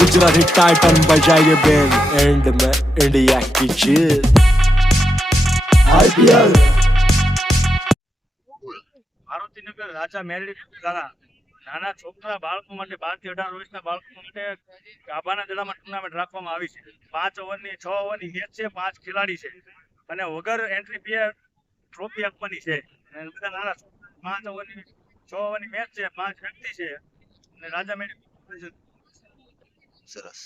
Gujarati Titan बजाइए band and में India की चीज आईपीएल ભારતીનગર રાજા મેરડી દ્વારા નાના છોકરા બાળકો માટે 12 થી 18 વર્ષના બાળકો માટે ગાભાના દડામાં ટુર્નામેન્ટ રાખવામાં આવી છે. 5 ઓવરની 6 ઓવરની મેચ છે, 5 ખેલાડી છે અને વગર એન્ટ્રી ફી ટ્રોફી આપવાની છે. અને બધા નાના 5 ઓવરની 6 ઓવરની મેચ છે, 5 વ્યક્તિ છે અને રાજા મેરડી સરસ.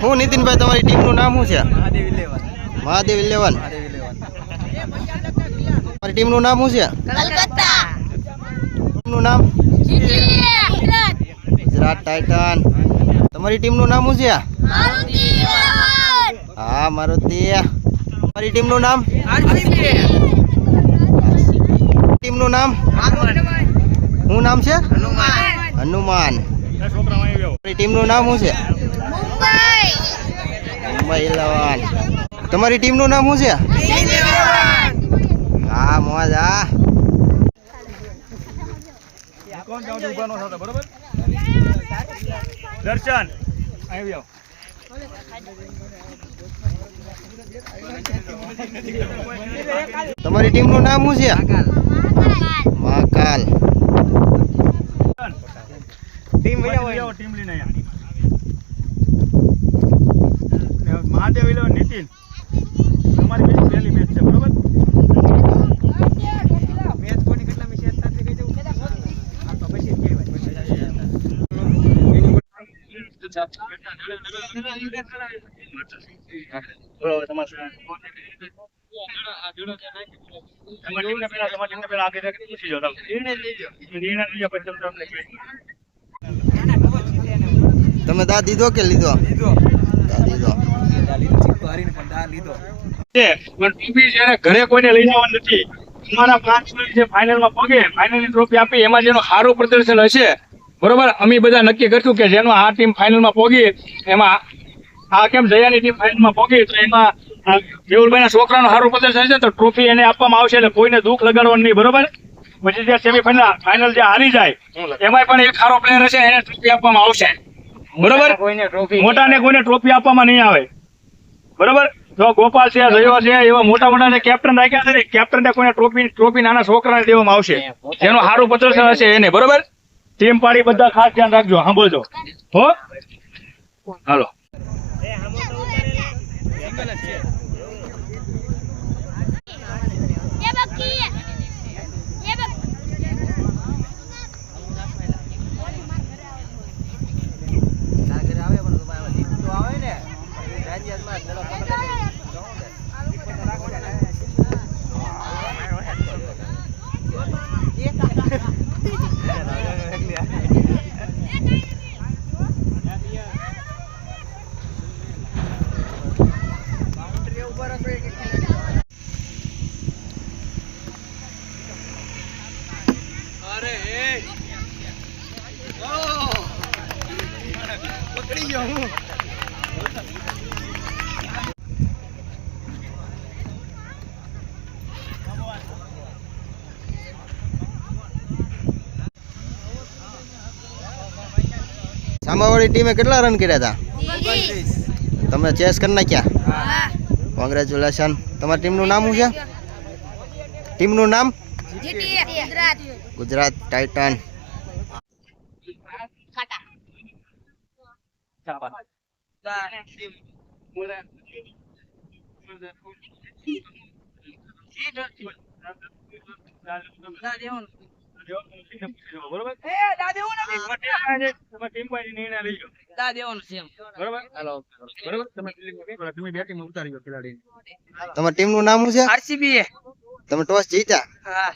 હું નીતિનભાઈ તમારી ટીમનું નામ શું છે? મહાદેવ 11. તમારી ટીમનું નામ શું છે? કલકત્તા. ટીમનું નામ ગુજરાત ટાઇટન. તમારી ટીમનું નામ શું છે? મારુતિ 11. હા મારુતિ. તમારી ટીમનું નામ? ટીમનું નામ શું નામ છે? હનુમાન. તમારી ટીમનું નામ શું છે? મુંબઈ 11. તમારી ટીમનું નામ શું છે? હા મોજ. હા દર્શન આવી આવો. તમારી ટીમનું નામ શું છે? મહાકાલ. ટીમ લઈને મહાદેવ 11 નીતિન તમારી મેચ પહેલી મેચ છે બરોબર. મેચ કોની કેટલા મેચ સાથે કહી દઉં આ તો પછી તમે દા દીધો કે લીધો? ઘરે કોઈને લઈ જવાનું નથી. અમારા 5 જે ફાઇનલમાં પગે ફાઇનલની ટ્રોફી આપી એમાં જેનું સારું પ્રદર્શન હશે બરોબર અમે બધા નક્કી કરશું કે જેનું આ ટીમ ફાઇનલમાં પહોંચી એમાં આ કેમ જયાની ટીમ ફાઇનલમાં પહોંચી તો એમાં મેહુલભાઈના છોકરાનું સારું પ્રદર્શન હશે તો ટ્રોફી એને આપવામાં આવશે એટલે કોઈને દુઃખ લગાડવાનું નહીં બરોબર. પછી જે સેમીફાઇનલ ફાઇનલ જે હારી જાય એમાં પણ એક સારો પ્લેયર હશે એને ટ્રોફી આપવામાં આવશે બરોબર. મોટાને કોઈને ટ્રોફી આપવામાં નહીં આવે બરોબર. જો ગોપાલ છે જયો છે એવા મોટા મોટા કેપ્ટન રાખ્યા છે ને કેપ્ટન કોઈને ટ્રોફી નાના છોકરાને દેવામાં આવશે જેનું સારું પ્રદર્શન હશે એને બરોબર. ટીમ પાડી બધા ખાસ ધ્યાન રાખજો. સાંભળજો હો. હાલો સામાવાળી ટીમે કેટલા રન કર્યા હતા? તમે ચેસ કરી નાખ્યા? કોંગ્રેચ્યુલેશન. તમારી ટીમનું નામ શું છે? ટીમનું નામ? ગુજરાત ટાઇટન. તમારી ટીમનું નામ શું છે? આરસીબી. તમે ટોસ જીત્યા? હા.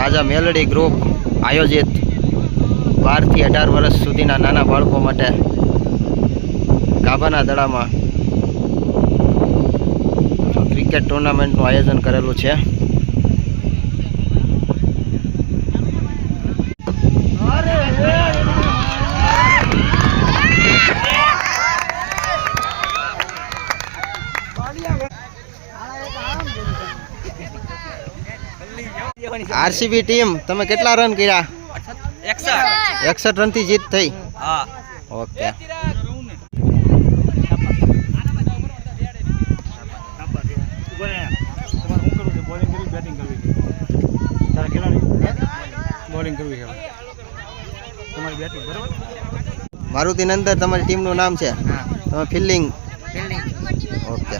રાજા મેલડી ગ્રુપ આયોજિત 12 થી 18 વર્ષ સુધીના નાના બાળકો માટે ગાભાના દડામાં ક્રિકેટ ટુર્નામેન્ટનું આયોજન કરેલું છે. આરસીબી ટીમ તમે કેટલા રન કર્યા? 61 રનથી જીત થઈ. ઓકે. મારુતિ નંદર તમારી ટીમનું નામ છે. તમે ફિલ્ડિંગ. ઓકે.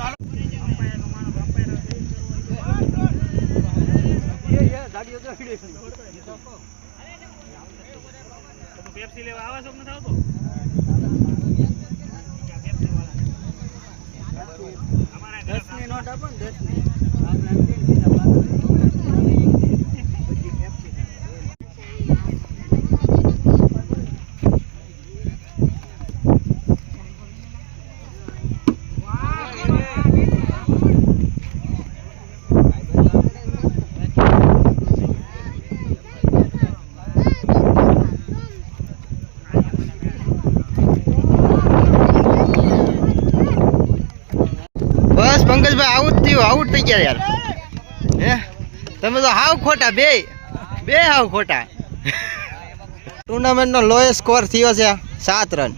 બસ પંકજભાઈ આઉટ થઈ ગયા યાર. હે તમે તો હાવ ખોટા બે હાવ ખોટા. ટુર્નામેન્ટનો લોએસ્ટ સ્કોર થયો છે 7 રન.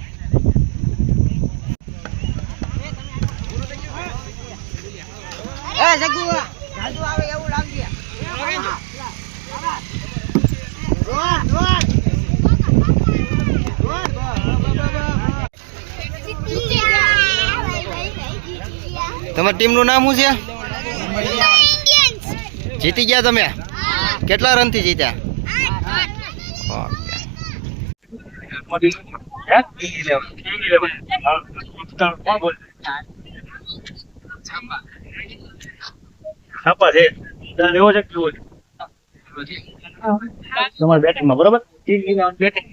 તમારી ટીમનું નામ શું છે? જીતી ગયા તમે? કેટલા રનથી જીત્યા? તમારી બેટિંગમાં બરોબર બેટિંગ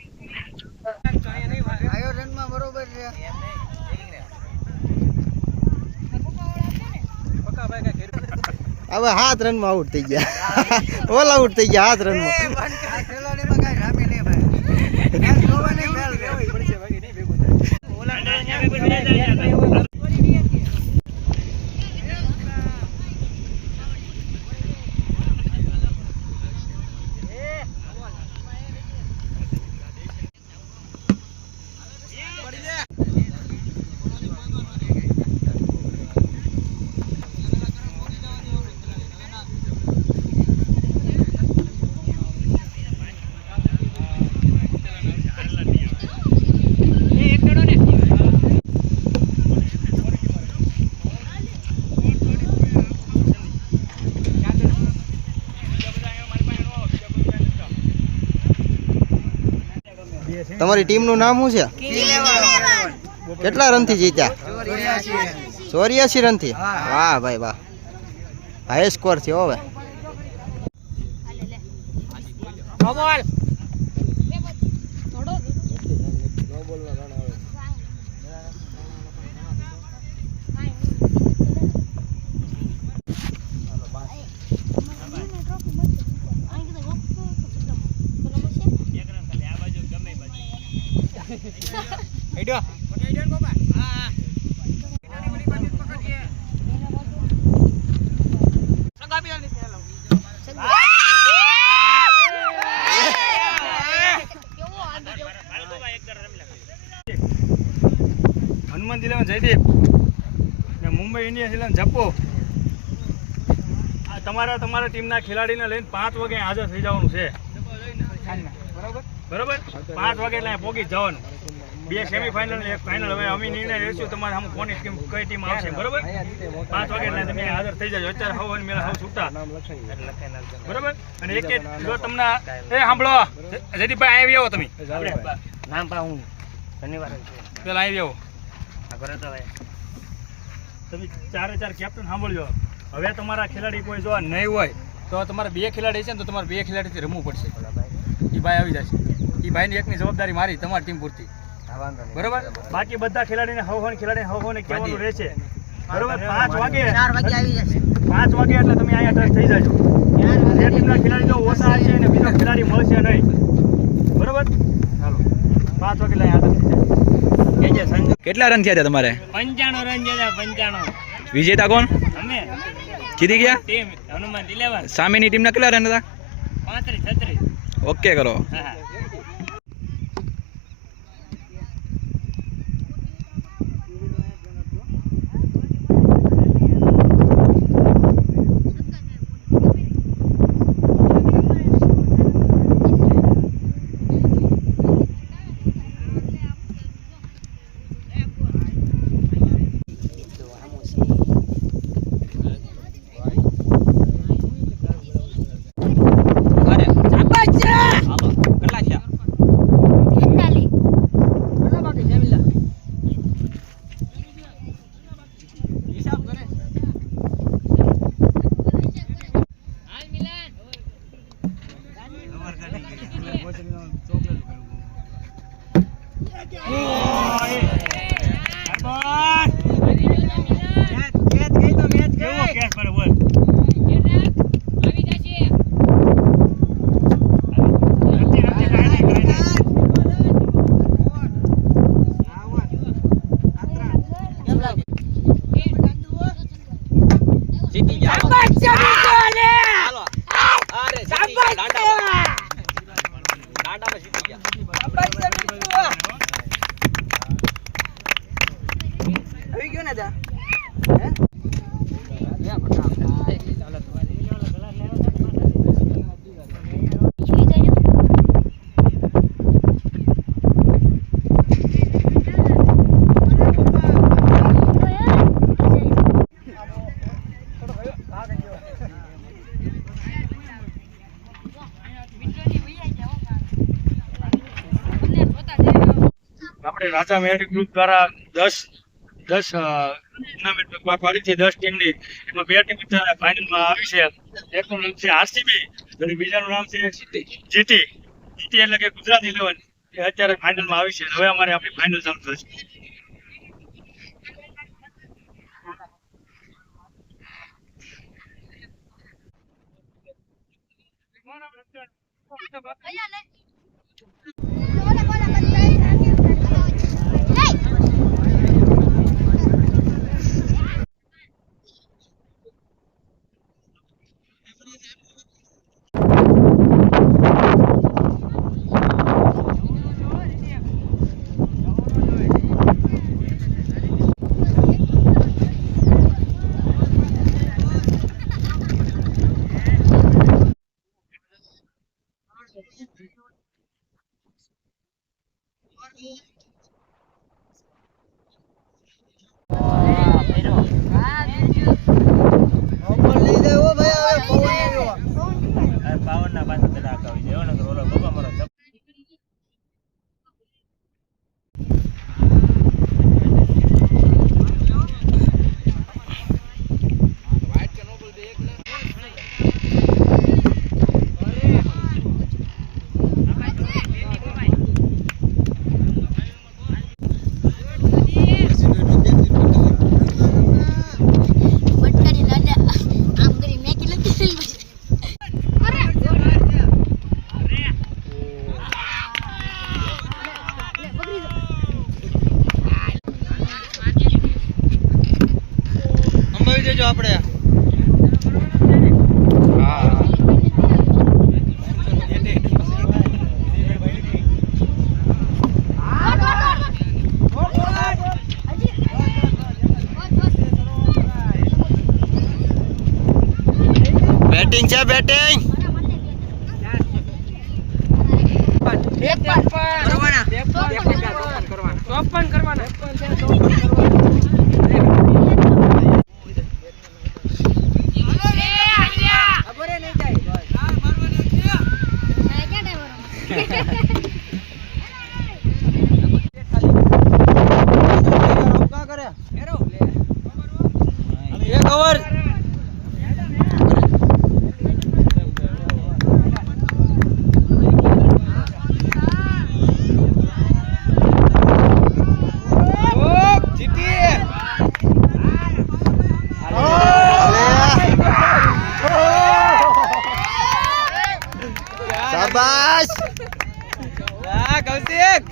હવે 7 રનમાં આઉટ થઈ ગયા. ઓલ આઉટ થઈ ગયા 7 રનમાં. તમારી ટીમનું નામ શું છે? કેટલા રનથી જીત્યા? 84 રનથી. વાહ ભાઈ વાહ, હાઈ સ્કોર થયો. હવે હનુમાન જિલ્લામાં જયદીપ ને મુંબઈ ઇન્ડિયન્સ જિલ્લામાં જપ્પો. તમારા ટીમના ખેલાડીને લઈને 5 વાગે હાજર થઈ જવાનું છે. બરોબર 5 વાગે એટલે પહોંચી જવાનું. 2 સેમીફાઇનલ ને 1 ફાઇનલ. હવે અમે નિર્ણય લેશું તમારે સામે કોની ટીમ કઈ ટીમ આવશે. બરોબર 5 વાગે એટલે તમે હાજર થઈ જજો. અત્યારે હવ અને મેળા હવ છૂટા. બરોબર. અને એક જો તમને સાંભળો જયદીપભાઈ આવી આવો તમે. નામ પા હું ધન્યવાદ પેલા આવી આવો. તમે 4 કેપ્ટન સાંભળજો. હવે તમારા ખેલાડી કોઈ જો નહીં હોય તો તમારે 2 ખેલાડી છે ને તો તમારે 2 ખેલાડીથી રમવું પડશે. એ ભાઈ આવી જશે. એ ભાઈની એકની જવાબદારી મારી, તમારી ટીમ પૂરતી. બરોબર. બાકી બધા ખેલાડીને હવને કહેવાનું રહેશે. બરોબર. 5 વાગે 4 વાગે આવી જશે. 5 વાગે એટલે તમે અહીંયા ટચ થઈ જાજો. જે ટીમના ખેલાડી જો ઓછા હશે અને બીજો ખેલાડી મળશે નહીં. બરોબર. હાલો 5 વાગે લઈ હાજર થઈ જાય. કેટલા રન થયા હતા તમારે? 95 રન થયા. 95. વિજેતા કોણ? અમે જીતી ગયા? ટીમ હનુમાન 11. સામેની ટીમના કેટલા રન હતા? 35 36. ઓકે કરો. હા. આપણે રાજા મેરિટ ગ્રુપ દ્વારા 10 ટુર્નામેન્ટ પાડી છે. 10 ટીમની, એમાં 2 ટીમ અત્યારે ફાઇનલમાં આવી છે. એકનું નામ છે આરસીબી અને બીજાનું નામ છે જીટી. જીટી એટલે કે ગુજરાત 11 એ અત્યારે ફાઇનલમાં આવી છે. હવે અમારે આપણી ફાઇનલ ચાલુ થશે. આપણે બેટિંગ છે, બેટિંગ શાબાશ કૌશિક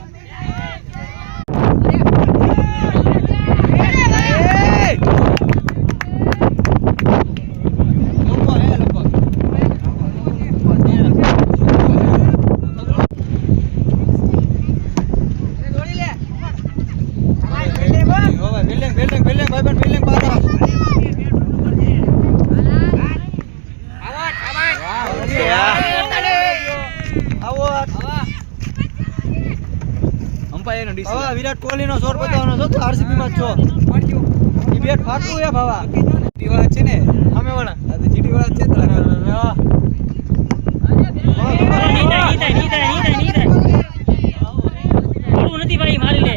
વિરાટ કોહલી નો શોટ બતાવવાનો છો તો આરસીબી માં છો ઈ બેટ ફાટવું હે ભાવા જીટી વાળા છે ને સામે વાળા આ તો જીટી વાળા છે નથી ભાઈ મારી લે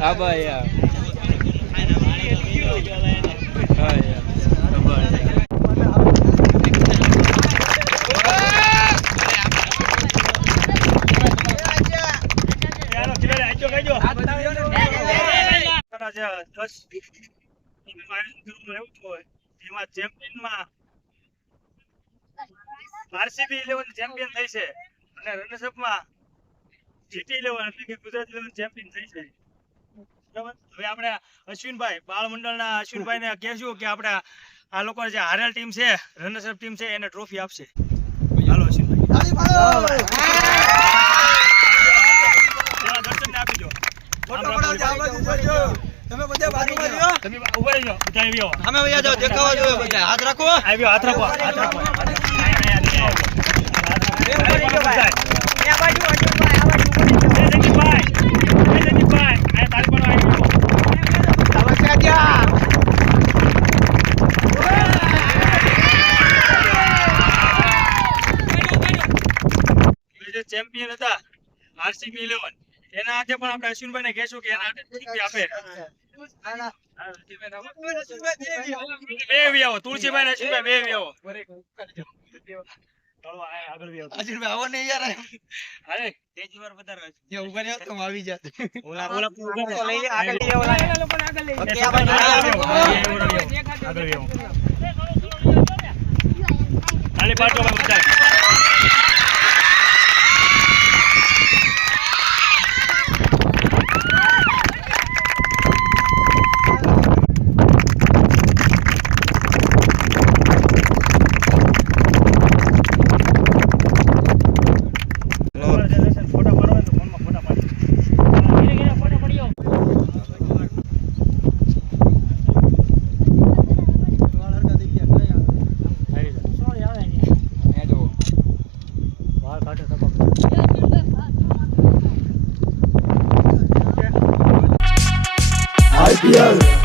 હા ભાઈ યાર આરસીબી 11 ચેમ્પિયન થઈ છે અને રનર્સઅપમાં જીટી 11 એટલે કે ગુજરાત 11 ચેમ્પિયન થઈ છે. હવે આપણે અશ્વિનભાઈ બાળ મંડળના અશ્વિનભાઈને કહેશું કે આપણે આ લોકો જે હારેલ ટીમ છે રનર્સઅપ ટીમ છે એને ટ્રોફી આપશે. હાલો અશ્વિનભાઈ દર્શનને આપી દો. તમે બધા બાજુમાં રહ્યો, તમે ઉભા રહેજો, બધા આવ્યો સામે વયા જાઓ, દેખાવા જોઈએ બધા. હાથ રાખો, આવ્યો હાથ રાખો, હાથ રાખો. ચેમ્પિયન હતા આરસીબી 11 એના હાથે પણ આપણે અશ્વિનભાઈને કહેશું કે એના હાથે ટ્રોફી આપે. બે વી આવો, તુલસીભાઈ ને અશ્વિનભાઈ બે વી આવો. આગળ વી આવો અશ્વિનભાઈ, આવો ને યાર. અરે તેજ વાર વધારે જે ઉભા રહ્યો તો આવી જાત. ઓલા લઈ લે, આગળ લઈ આવો, આગળ લઈ ઓકે આગળ વી આવો. ખાલી પાટો બધા IPL